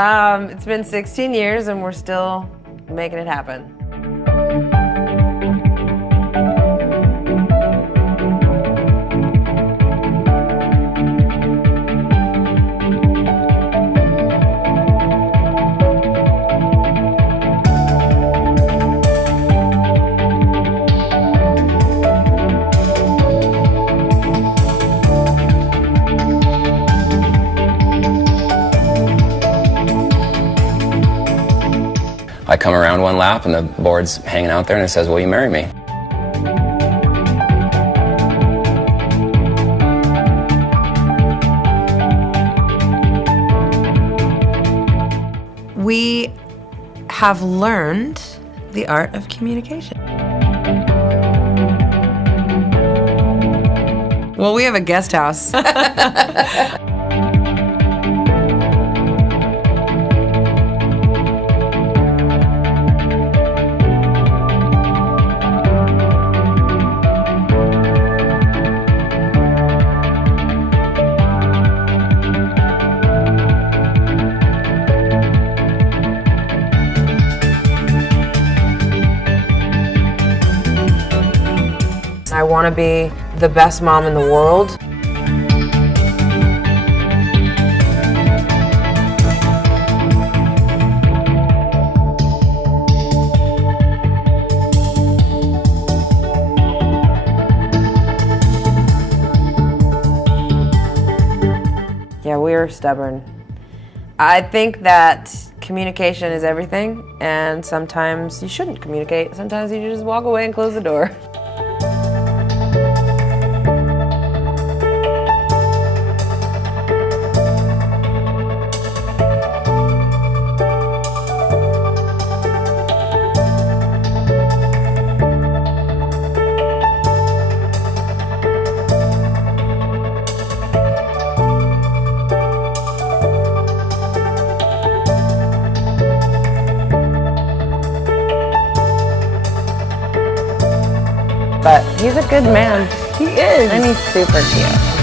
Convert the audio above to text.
It's been 16 years and we're still making it happen. I come around one lap and the board's hanging out there and it says, "Will you marry me?" We have learned the art of communication. Well, we have a guest house. I want to be the best mom in the world. Yeah, we are stubborn. I think that communication is everything, and sometimes you shouldn't communicate. Sometimes you just walk away and close the door. But he's a good man. He is. And he's super cute.